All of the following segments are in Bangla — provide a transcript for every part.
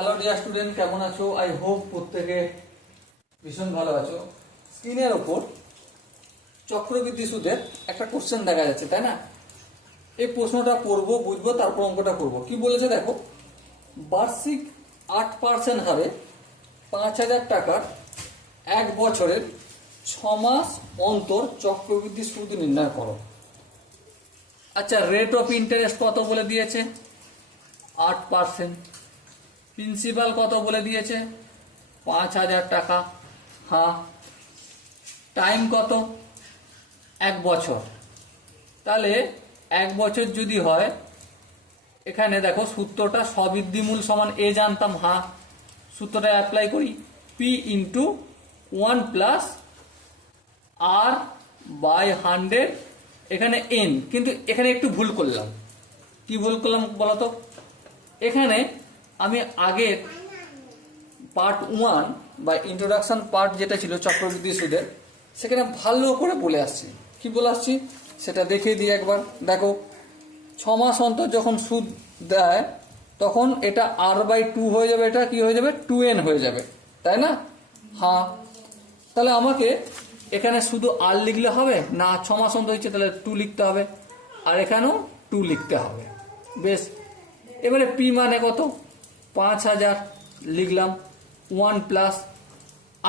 হ্যালো ডিয়ার স্টুডেন্ট, কেমন আছো? আই হোপ প্রত্যেকে ভীষণ ভালো আছো। স্ক্রিনের ওপর চক্রবৃদ্ধি সুদের একটা কোশ্চেন দেখা যাচ্ছে, তাই না? এই প্রশ্নটা পড়বো, বুঝবো, তারপর অঙ্কটা করবো। কি বলেছে দেখো, বার্ষিক 8% হারে 5,000 টাকার 1 বছরের 6 মাস অন্তর চক্রবৃদ্ধি সুদ নির্ণয় করো। আচ্ছা, রেট অফ ইন্টারেস্ট কত বলে দিয়েছে? 8%। প্রিন্সিপাল কত বলে দিয়েছে? 5,000 টাকা। হ্যাঁ। টাইম কত? 1 বছর। তাহলে 1 বছর যদি হয়, এখানে দেখো সূত্রটা সবৃদ্ধিমূল সমান এ জানতাম। হ্যাঁ, সূত্রটা অ্যাপ্লাই করি। P into 1 plus R by 100, এখানে এন। কিন্তু এখানে একটু ভুল করলাম। কি ভুল করলাম বলতো? এখানে আমি আগের পার্ট 1 বা ইন্ট্রোডাকশন পার্ট যেটা ছিল চক্রবৃদ্ধি সুদের, সেখানে ভালো করে বলে আসছি। কি বলে আসছি সেটা দেখিয়ে দিই একবার। দেখো, 6 মাস অন্তর যখন সুদ দেয় তখন এটা r/2 হয়ে যাবে। এটা কি হয়ে যাবে? 2n হয়ে যাবে, তাই না? হ্যাঁ। তাহলে আমাকে এখানে শুধু আর লিখলে হবে না? 6 মাস অন্তর হচ্ছে, তাহলে 2 লিখতে হবে, আর এখানেও 2 লিখতে হবে। বেশ। এবারে পি মানে কত? 5,000 লিখলাম। 1 প্লাস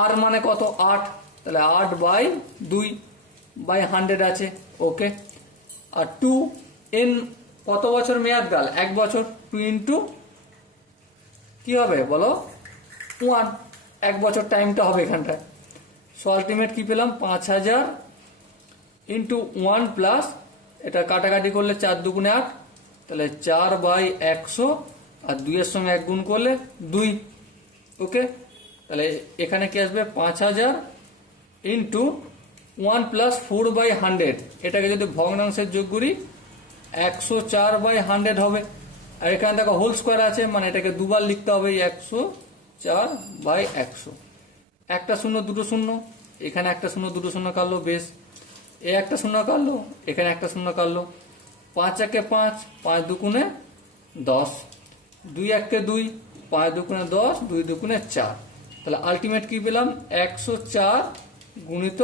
আর মানে কত? 8, তাহলে 8/2/100 আছে। ওকে। আর 2 এন কত বছর মেয়াদকাল? 1 বছর। 2 ইন্টু কি হবে বলো? 1। 1 বছর টাইমটা হবে এখানটায়। সো আলটিমেট কি পেলাম? 5,000 ইন্টু 1 প্লাস, এটা কাটাকাটি করলে 4 দুগুণে 8, তাহলে 4/100, আর 2 এর সঙ্গে 1 গুণ করলে 2। ওকে। তাহলে এখানে কি আসবে? 5,000 ইন্টু 1 প্লাস 4/100, এটাকে যদি ভগ্নাংশের যোগ করি 104/100 হবে। আর এখানে দেখো হোল স্কোয়ার আছে, মানে এটাকে দুবার লিখতে হবে, 104/100। একটা শূন্য দুটো শূন্য, এখানে একটা শূন্য দুটো শূন্য কাটলো। বেশ। এ একটা শূন্য কাটলো, এখানে একটা শূন্য কাটলো। 5 একে 5, 5 দুগুণে 10, 2 একে 2, 5 দুগুণে 10, 2 দুগুণে 4। তাহলে আলটিমেট কি পেলাম? 104 গুণিত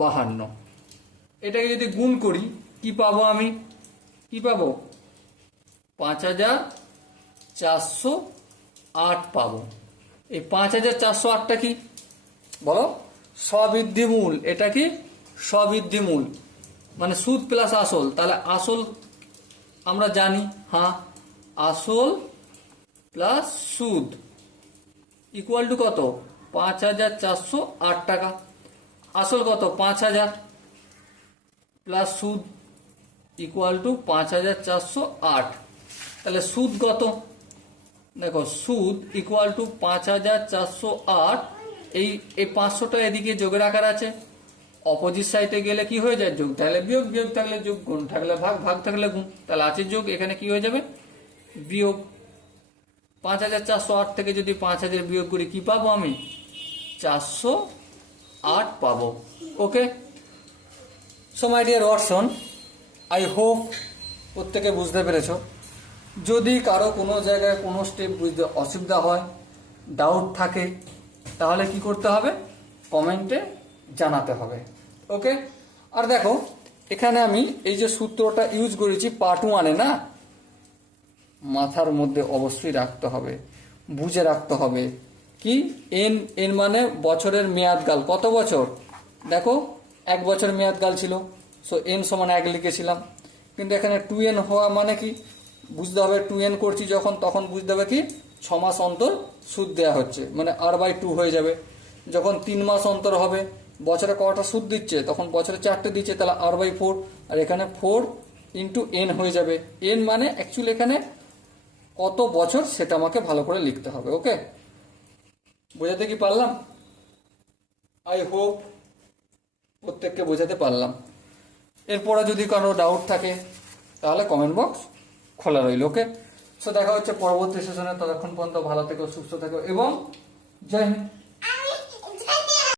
52। এটাকে যদি গুণ করি কি পাবো আমি? কি পাবো? 5,408 পাবো। এই 5,408টা কি বলো? স্ববৃদ্ধিমূল। এটা কি? স্ববৃদ্ধিমূল, মানে সুদ প্লাস আসল। তাহলে আসল আমরা জানি। হ্যাঁ, আসল প্লাস সুদ ইকুয়াল টু কত? 5,408 টাকা। আসল কত? 5,000 প্লাস সুদ ইকুয়াল টু 5,408। তাহলে সুদ কত? দেখো, সুদ ইকুয়াল টু 5,408। এই 500টা এদিকে যোগের আকার আছে। অপোজিট সাইডে গেলে কি হয়ে যায়? যোগ থাকলে বিয়োগ, বিয়োগ থাকলে যোগ, গুণ থাকলে ভাগ, ভাগ থাকলে গুণ। তাহলে আছে যোগ, এখানে কি হয়ে যাবে? বিয়োগ। 5,408 থেকে যদি 5,000 বিয়োগ করি কি পাবো আমি? 408 পাবো। Okay. So my dear Watson, I hope প্রত্যেকে বুঝতে পেরেছো। যদি কারো কোনো জায়গায় কোনো স্টেপ বুঝতে অসুবিধা হয়, ডাউট থাকে, তাহলে কি করতে হবে? কমেন্টে জানাতে হবে। ওকে। আর দেখো, এখানে আমি এই যে সূত্রটা ইউজ করেছি পার্ট 1-এ, না? মাথার মধ্যে অবশ্যই রাখতে হবে, বুঝে রাখতে হবে। কি? এন, এন মানে বছরের মেয়াদকাল। কত বছর? দেখো, 1 বছর মেয়াদকাল ছিল, সো এন সমান 1 লিখেছিলাম। কিন্তু এখানে 2n হওয়া মানে কি বুঝতে হবে? 2n করছি যখন, তখন বুঝতে হবে কি 6 মাস অন্তর সুদ দেওয়া হচ্ছে, মানে r/2 হয়ে যাবে। যখন 3 মাস অন্তর হবে, বছরে কটা সুদ দিচ্ছে? তখন বছরে 4টে দিচ্ছে, তাহলে r/4। আর এখানে 4 ইন্টু n হয়ে যাবে। n মানে অ্যাকচুয়ালি এখানে কত বছর সেটা আমাকে ভালো করে লিখতে হবে। ওকে, বোঝাতে কি পারলাম? আই হোপ প্রত্যেককে বোঝাতে পারলাম। এরপরে যদি কারো ডাউট থাকে তাহলে কমেন্ট বক্স খোলা রইল। ওকে। সো দেখা হচ্ছে পরবর্তী সেশনে। ততক্ষণ পর্যন্ত ভালো থেকো, সুস্থ থেকো এবং জয় হিন্দ।